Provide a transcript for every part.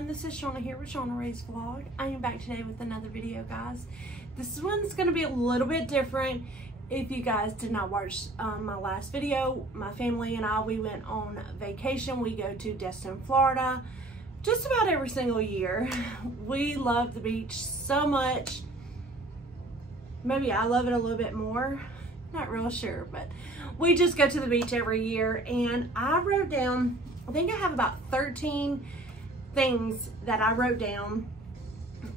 everyone, this is Shauna here with Shauna Ray's Vlog. I am back today with another video, guys. This one's going to be a little bit different. If you guys did not watch my last video, my family and I, we went on vacation. We go to Destin, Florida, just about every single year. We love the beach so much. Maybe I love it a little bit more. Not real sure, but we just go to the beach every year. And I wrote down, I think I have about 13 things that I wrote down.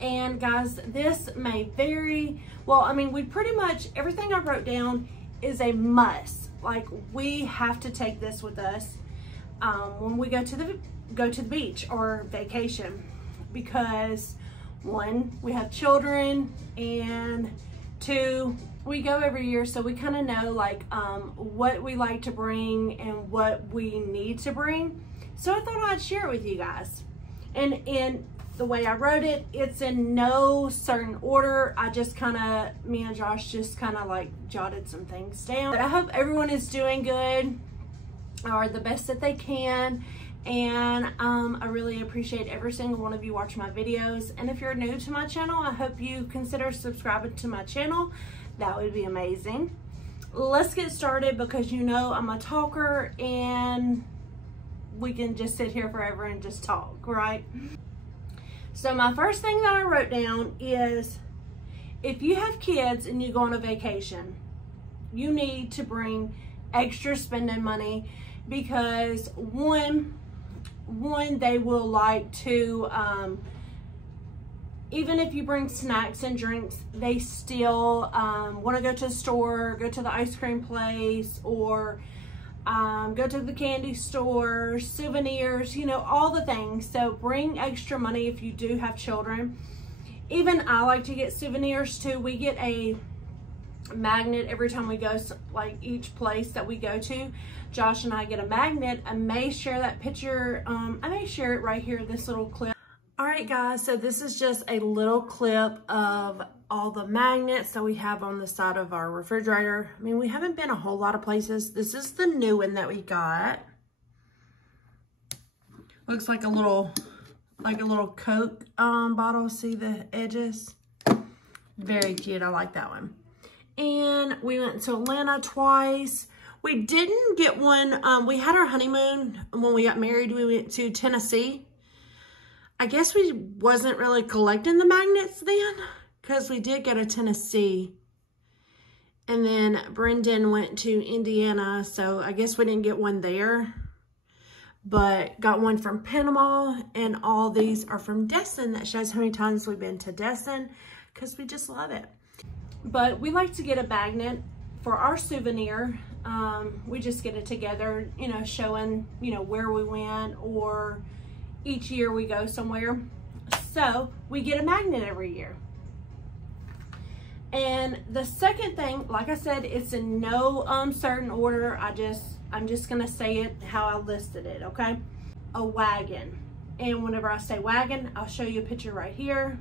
And guys, this may vary. Well, I mean, we pretty much, everything I wrote down is a must. Like, we have to take this with us when we go to the beach or vacation, because one, we have children, and two, we go every year, so we kind of know like what we like to bring and what we need to bring. So I thought I'd share it with you guys. And in the way I wrote it, it's in no certain order. I just kind of, me and Josh just kind of like jotted some things down. But I hope everyone is doing good or the best that they can. And I really appreciate every single one of you watching my videos. And if you're new to my channel, I hope you consider subscribing to my channel. That would be amazing. Let's get started, because you know I'm a talker and we can just sit here forever and just talk, right? So my first thing that I wrote down is, if you have kids and you go on a vacation, you need to bring extra spending money, because one, they will like to, even if you bring snacks and drinks, they still want to go to the store, go to the ice cream place, or go to the candy store, Souvenirs, you know, all the things. So bring extra money if you do have children. Even I like to get Souvenirs too. We get a magnet every time we go, like each place that we go to. Josh and I get a magnet. I may share that picture. I may share it right here, this little clip. All right, guys, so this is just a little clip of all the magnets that we have on the side of our refrigerator. I mean, we haven't been a whole lot of places. This is the new one that we got. Looks like a little Coke bottle. See the edges? Very cute. I like that one. And we went to Atlanta twice. We didn't get one. We had our honeymoon when we got married. We went to Tennessee. I guess we wasn't really collecting the magnets then, because we did go to Tennessee. And then Brendan went to Indiana, so I guess we didn't get one there. But got one from Panama, and all these are from Destin. That shows how many times we've been to Destin, because we just love it. But we like to get a magnet for our souvenir. We just get it together, you know, showing, you know, where we went, or each year we go somewhere. So we get a magnet every year. And the second thing, like I said, it's in no certain order. I'm just gonna say it how I listed it, okay? A wagon. And whenever I say wagon, I'll show you a picture right here.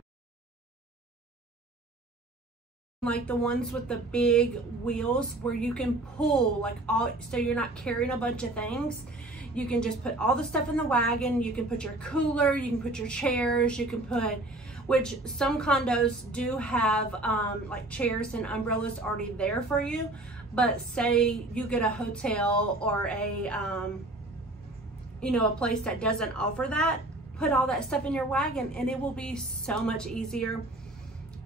Like the ones with the big wheels where you can pull like all, so you're not carrying a bunch of things. You can just put all the stuff in the wagon. You can put your cooler, you can put your chairs, you can put, which some condos do have like chairs and umbrellas already there for you. But say you get a hotel or a, you know, a place that doesn't offer that, put all that stuff in your wagon and it will be so much easier.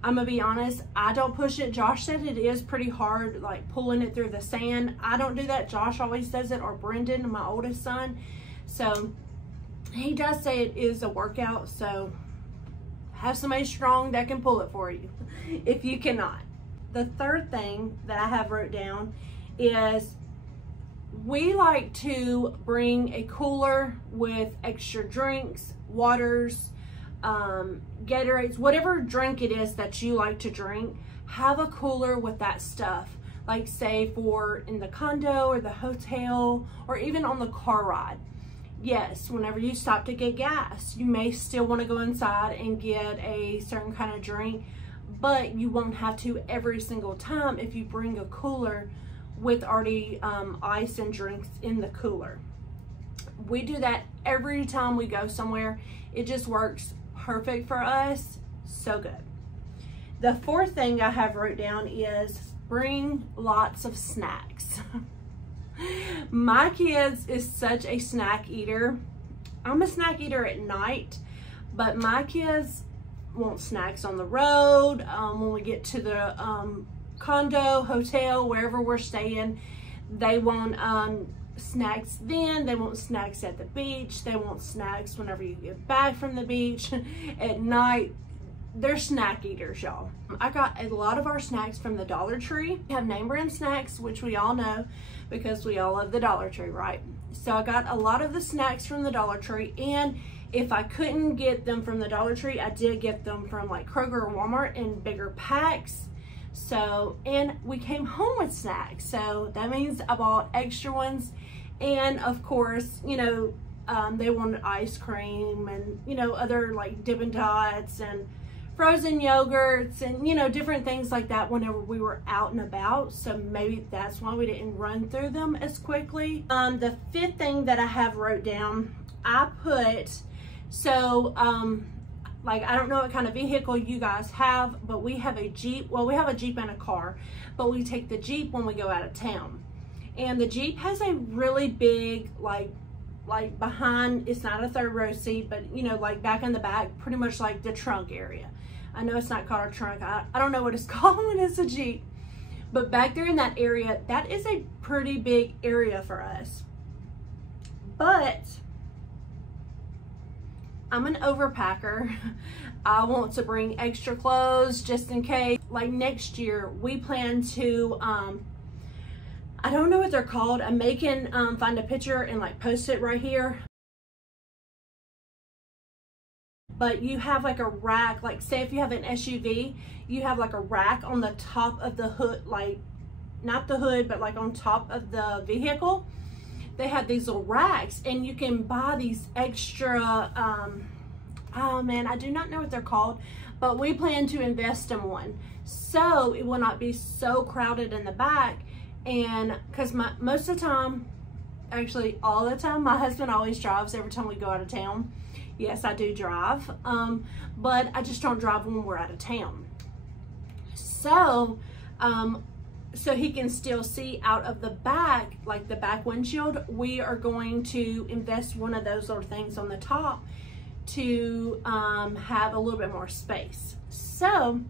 I'm gonna be honest, I don't push it. Josh said it is pretty hard, like pulling it through the sand. I don't do that. Josh always does it, or Brendan, my oldest son. So he does say it is a workout, so have somebody strong that can pull it for you if you cannot. The third thing that I have wrote down is, we like to bring a cooler with extra drinks, waters, Gatorades, whatever drink it is that you like to drink. Have a cooler with that stuff, like say for in the condo or the hotel, or even on the car ride. Yes, whenever you stop to get gas, you may still want to go inside and get a certain kind of drink, but you won't have to every single time if you bring a cooler with already ice and drinks in the cooler. We do that every time we go somewhere. It just works perfect for us. So good. The fourth thing I have wrote down is bring lots of snacks. My kids is such a snack eater. I'm a snack eater at night, but my kids want snacks on the road. When we get to the condo, hotel, wherever we're staying, they want snacks then. They want snacks at the beach. They want snacks whenever you get back from the beach at night. They're snack eaters, y'all. I got a lot of our snacks from the Dollar Tree. We have name brand snacks, which we all know because we all love the Dollar Tree, right? So I got a lot of the snacks from the Dollar Tree, and if I couldn't get them from the Dollar Tree, I did get them from like Kroger or Walmart in bigger packs. So, and we came home with snacks. So that means I bought extra ones. And of course, you know, they wanted ice cream and, you know, other like Dippin' Dots and frozen yogurts and, you know, different things like that whenever we were out and about. So maybe that's why we didn't run through them as quickly. The fifth thing that I have wrote down, I put, so like, I don't know what kind of vehicle you guys have, but we have a Jeep. Well, we have a Jeep and a car, but we take the Jeep when we go out of town. And the Jeep has a really big, like behind, it's not a third row seat, but you know, like back in the back, pretty much like the trunk area. I know it's not called a trunk. I don't know what it's called when it's a Jeep, but back there in that area, that is a pretty big area for us. But I'm an overpacker. I want to bring extra clothes just in case. Like next year, we plan to, I don't know what they're called. I may can find a picture and like post it right here. But you have like a rack, like say if you have an SUV, you have like a rack on the top of the hood, like not the hood, but like on top of the vehicle. They have these little racks and you can buy these extra, oh man, I do not know what they're called, but we plan to invest in one. So it will not be so crowded in the back. And because most of the time, actually all the time, my husband always drives every time we go out of town. Yes, I do drive, but I just don't drive when we're out of town. So, so he can still see out of the back, like the back windshield. We are going to invest one of those little things on the top to have a little bit more space. So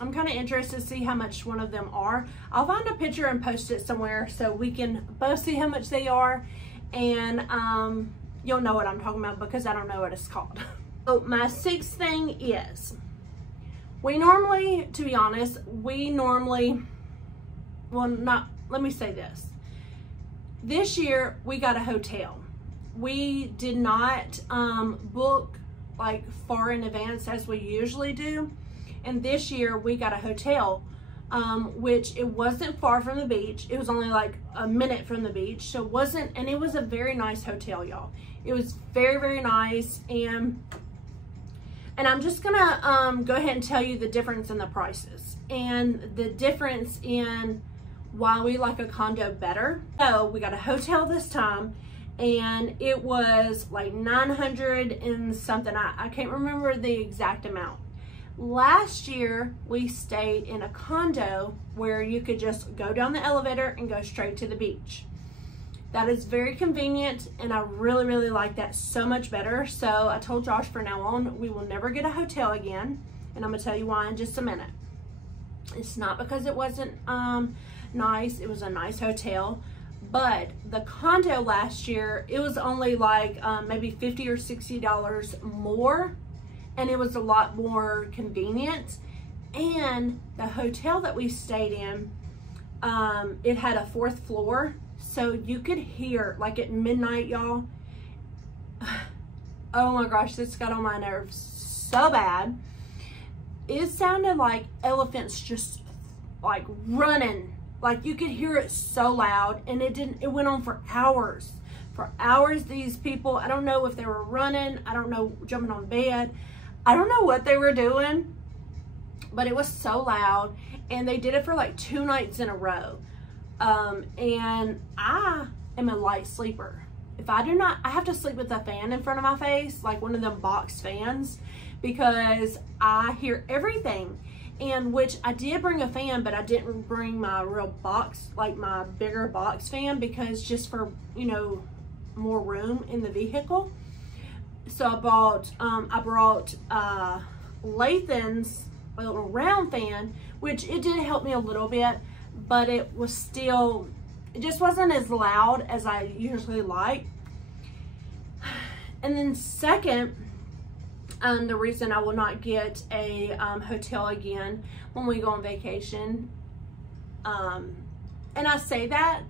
I'm kind of interested to see how much one of them are. I'll find a picture and post it somewhere so we can both see how much they are, and you'll know what I'm talking about because I don't know what it's called. So my sixth thing is, we normally, to be honest, well, not, let me say this. This year we got a hotel. We did not book like far in advance as we usually do. And this year we got a hotel, which it wasn't far from the beach. It was only like a minute from the beach. So it wasn't, and it was a very nice hotel, y'all. It was very, very nice. And I'm just gonna go ahead and tell you the difference in the prices and the difference in why we like a condo better. So we got a hotel this time, and it was like 900 and something. I can't remember the exact amount. Last year we stayed in a condo where you could just go down the elevator and go straight to the beach. That is very convenient, and I really, really like that so much better. So I told Josh from now on, we will never get a hotel again, and I'm gonna tell you why in just a minute. It's not because it wasn't nice. It was a nice hotel, but the condo last year, it was only like maybe $50 or $60 more, and it was a lot more convenient. And the hotel that we stayed in, it had a 4th floor, so you could hear, like at midnight, y'all, oh my gosh, this got on my nerves so bad. It sounded like elephants just like running. Like you could hear it so loud, and it went on for hours. For hours, these people, I don't know if they were running, I don't know, jumping on bed, I don't know what they were doing, but it was so loud, and they did it for like 2 nights in a row. And I am a light sleeper. if I do not, I have to sleep with a fan in front of my face, like one of them box fans, because I hear everything. And which I did bring a fan, but I didn't bring my real box, like my bigger box fan, because just for, you know, more room in the vehicle. So I brought Lathan's little round fan, which it did help me a little bit, but it was still, it just wasn't as loud as I usually like. And then second, the reason I will not get a hotel again when we go on vacation, and I say that,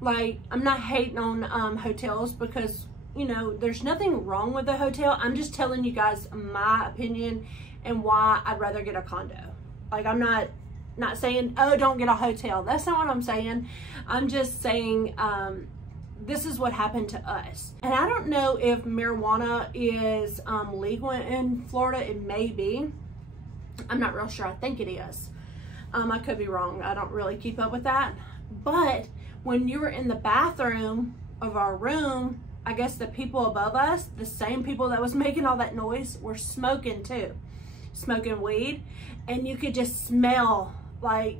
like, I'm not hating on hotels, because, you know, there's nothing wrong with a hotel. I'm just telling you guys my opinion and why I'd rather get a condo. Like, I'm not saying, oh, don't get a hotel. That's not what I'm saying. I'm just saying, this is what happened to us. And I don't know if marijuana is legal in Florida. It may be. I'm not real sure. I think it is. I could be wrong. I don't really keep up with that. But when you were in the bathroom of our room, I guess the people above us, the same people that was making all that noise, were smoking too. Smoking weed. And you could just smell, like,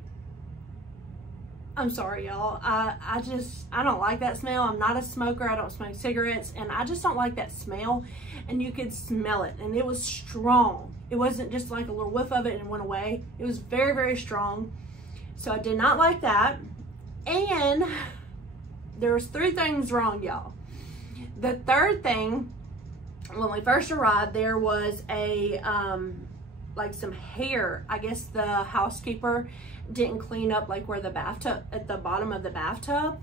I'm sorry, y'all. I don't like that smell. I'm not a smoker. I don't smoke cigarettes, and I just don't like that smell. And you could smell it, and it was strong. It wasn't just like a little whiff of it and went away. It was very, very strong. So I did not like that. And there was 3 things wrong, y'all. The third thing, when we first arrived, there was a like some hair. I guess the housekeeper didn't clean up like where the bathtub, at the bottom of the bathtub.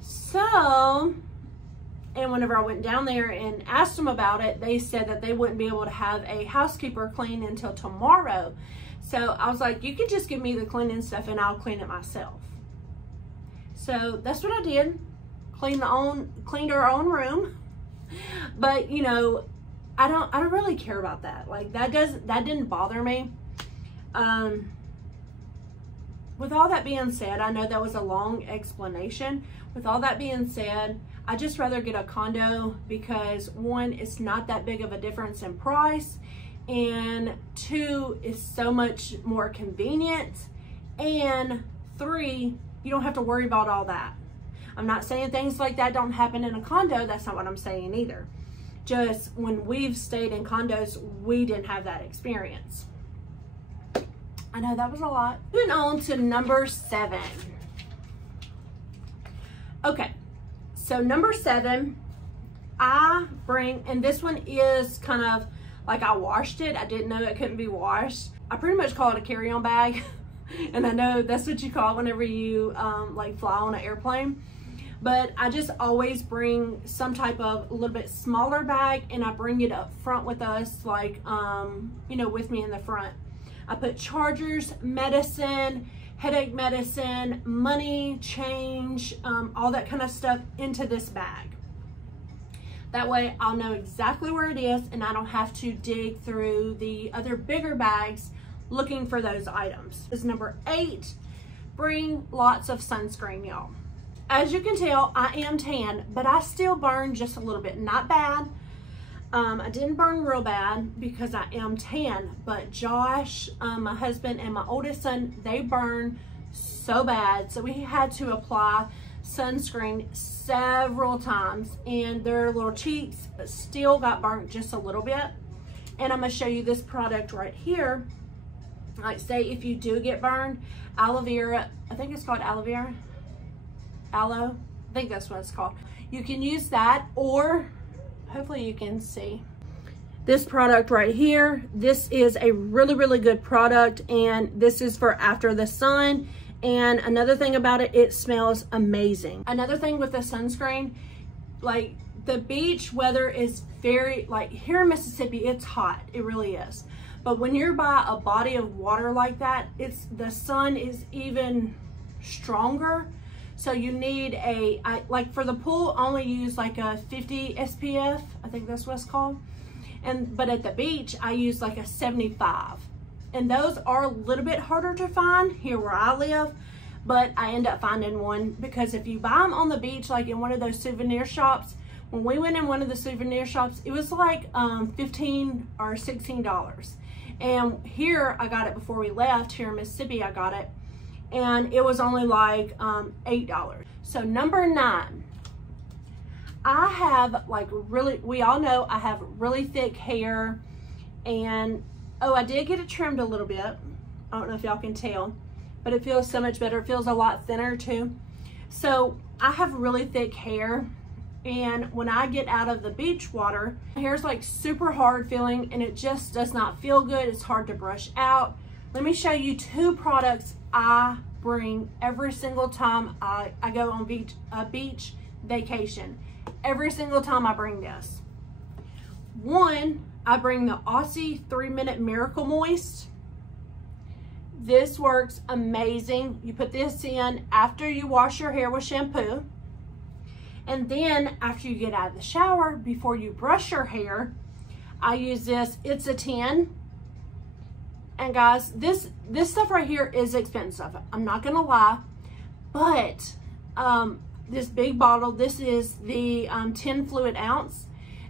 So, and whenever I went down there and asked them about it, they said that they wouldn't be able to have a housekeeper clean until tomorrow. So I was like, you could just give me the cleaning stuff and I'll clean it myself. So that's what I did. Cleaned our own room. But, you know, I don't really care about that. Like, that didn't bother me. With all that being said, I know that was a long explanation. With all that being said, I just rather get a condo because 1, it's not that big of a difference in price, and 2, it's so much more convenient, and 3, you don't have to worry about all that. I'm not saying things like that don't happen in a condo. That's not what I'm saying either. Just when we've stayed in condos, we didn't have that experience. I know that was a lot. Moving on to number 7. Okay, so number 7, I bring, and this one is kind of like I washed it. I didn't know it couldn't be washed. I pretty much call it a carry-on bag. And I know that's what you call it whenever you like fly on an airplane. But I just always bring some type of a little bit smaller bag, and I bring it up front with us, like, you know, with me in the front. I put chargers, medicine, headache medicine, money, change, all that kind of stuff into this bag. That way I'll know exactly where it is, and I don't have to dig through the other bigger bags looking for those items. This is number 8, bring lots of sunscreen, y'all. As you can tell, I am tan, but I still burn just a little bit. Not bad. I didn't burn real bad because I am tan, but Josh, my husband, and my oldest son, they burn so bad. So we had to apply sunscreen several times, and their little cheeks still got burnt just a little bit. And I'm gonna show you this product right here. Like, say if you do get burned, aloe vera, I think it's called aloe vera. Aloe, I think that's what it's called. You can use that, or hopefully you can see this product right here. This is a really, really good product, and this is for after the sun. And another thing about it, it smells amazing. Another thing with the sunscreen, like, the beach weather is very, like, here in Mississippi, it's hot. It really is. But when you're by a body of water like that, the sun is even stronger. So you need like for the pool, I only use like a 50 SPF. I think that's what it's called. But at the beach, I use like a 75. And those are a little bit harder to find here where I live. but I end up finding one because if you buy them on the beach, like in one of those souvenir shops, when we went in one of the souvenir shops, it was like $15 or $16. And here, I got it before we left, here in Mississippi, I got it, and it was only like $8. So number 9, I have like we all know I have really thick hair, and oh, I did get it trimmed a little bit. I don't know if y'all can tell, but it feels so much better. It feels a lot thinner too. So I have really thick hair, and when I get out of the beach water, my hair's like super hard feeling, and it just does not feel good. It's hard to brush out. Let me show you 2 products I bring every single time I go on a beach vacation. Every single time I bring this. One, I bring the Aussie 3-Minute Miracle Moist. This works amazing. You put this in after you wash your hair with shampoo. And then after you get out of the shower, before you brush your hair, I use this. It's a 10. And guys, this stuff right here is expensive. I'm not gonna lie. But this big bottle, this is the 10 fluid ounce.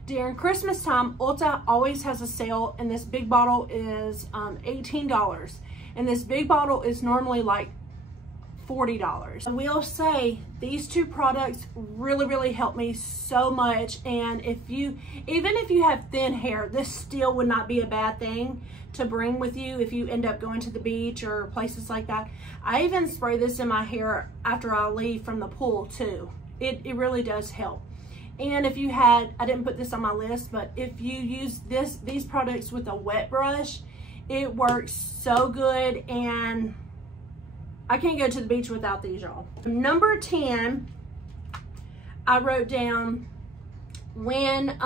During Christmas time, Ulta always has a sale, and this big bottle is $18. And this big bottle is normally like $40. I will say these 2 products really help me so much. And even if you have thin hair, this still would not be a bad thing to bring with you if you end up going to the beach or places like that. I even spray this in my hair after I leave from the pool too. It really does help. And if you I didn't put this on my list, but if you use these products with a wet brush, it works so good, and I can't go to the beach without these, y'all. Number 10, I wrote down when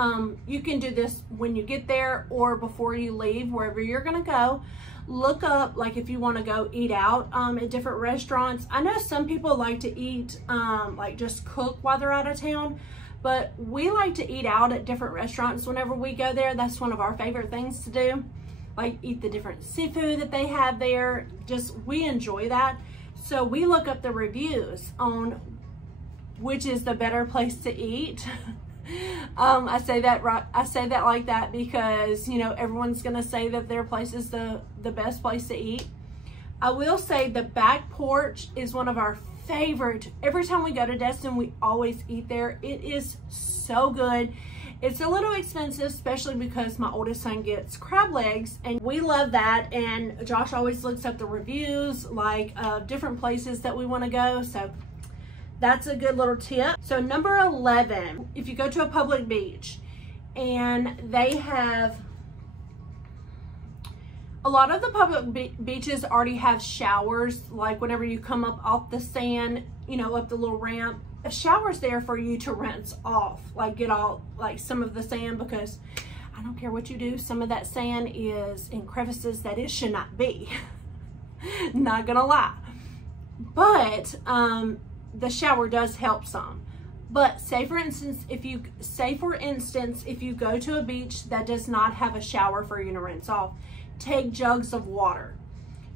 you can do this when you get there or before you leave, wherever you're gonna go. Look up, like if you want to go eat out at different restaurants. I know some people like to eat, like just cook while they're out of town, but we like to eat out at different restaurants whenever we go there. That's one of our favorite things to do. Like eat the different seafood that they have there. We enjoy that. So we look up the reviews on which is the better place to eat. I say that like that because, you know, everyone's gonna say that their place is the best place to eat. I will say the back porch is one of our favorite. Every time we go to Destin, we always eat there. It is so good. It's a little expensive, especially because my oldest son gets crab legs, and we love that. And Josh always looks up the reviews, like different places that we want to go. So that's a good little tip. So number 11, if you go to a public beach and they have, a lot of the public beaches already have showers, like whenever you come up off the sand, you know, up the little ramp, a shower's there for you to rinse off, like get all, like some of the sand, because I don't care what you do, some of that sand is in crevices that it should not be. Not gonna lie. But the shower does help some. But say for instance, if you go to a beach that does not have a shower for you to rinse off, take jugs of water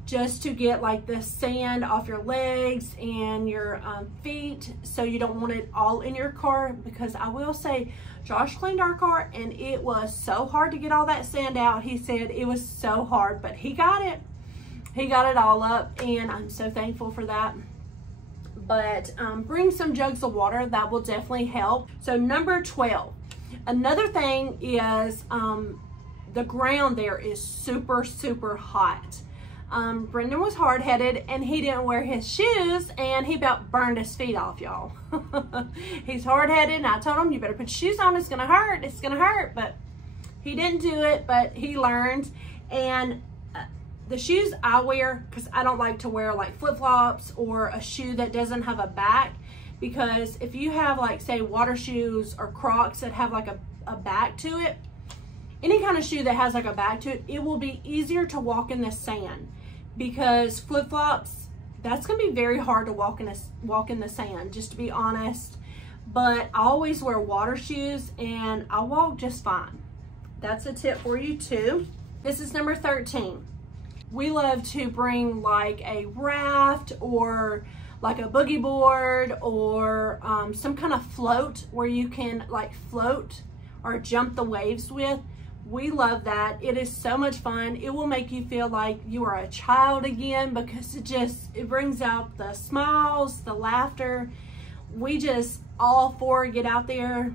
just to get like the sand off your legs and your feet, so you don't want it all in your car. Because I will say, Josh cleaned our car and it was so hard to get all that sand out. He said it was so hard, but he got it all up, and I'm so thankful for that. But bring some jugs of water, that will definitely help. So number 12, another thing is the ground there is super hot. Brendan was hard-headed and he didn't wear his shoes, and he about burned his feet off, y'all. He's hard-headed, and I told him, you better put your shoes on, it's gonna hurt, but he didn't do it, but he learned. And the shoes I wear, because I don't like to wear like flip-flops or a shoe that doesn't have a back, because if you have like, say, water shoes or Crocs that have like a back to it, any kind of shoe that has like a back to it, it will be easier to walk in the sand. Because flip-flops, that's gonna be very hard to walk in the sand, just to be honest. But I always wear water shoes and I walk just fine. That's a tip for you too. This is number 13. We love to bring like a raft or like a boogie board or some kind of float where you can like float or jump the waves with. We love that. It is so much fun. It will make you feel like you are a child again because it brings out the smiles, the laughter. We just all four get out there.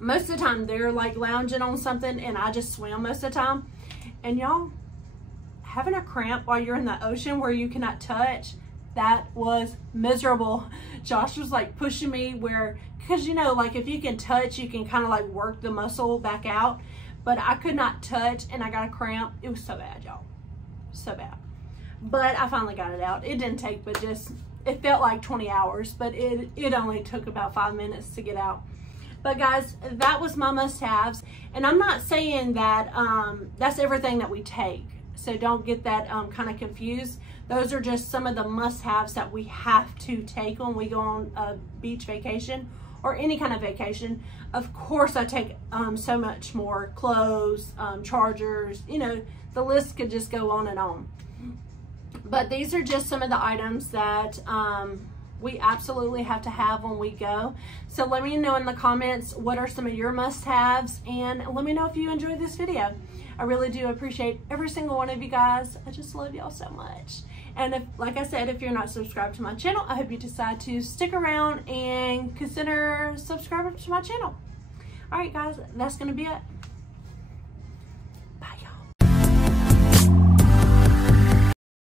Most of the time they're like lounging on something and I just swim most of the time. And y'all, having a cramp while you're in the ocean where you cannot touch, that was miserable. Josh was like pushing me because you know, like if you can touch, you can kind of like work the muscle back out. But I could not touch and I got a cramp. It was so bad, y'all. So bad. But I finally got it out. It didn't take but just, it felt like 20 hours, but it only took about 5 minutes to get out. But guys, that was my must-haves. And I'm not saying that that's everything that we take. So don't get that kind of confused. Those are just some of the must-haves that we have to take when we go on a beach vacation or any kind of vacation. Of course, I take so much more clothes, chargers, you know, the list could just go on and on. But these are just some of the items that we absolutely have to have when we go. So let me know in the comments what are some of your must-haves, and let me know if you enjoyed this video. I really do appreciate every single one of you guys. I just love y'all so much. And if, like I said, if you're not subscribed to my channel, I hope you decide to stick around and consider subscribing to my channel. All right, guys, that's going to be it.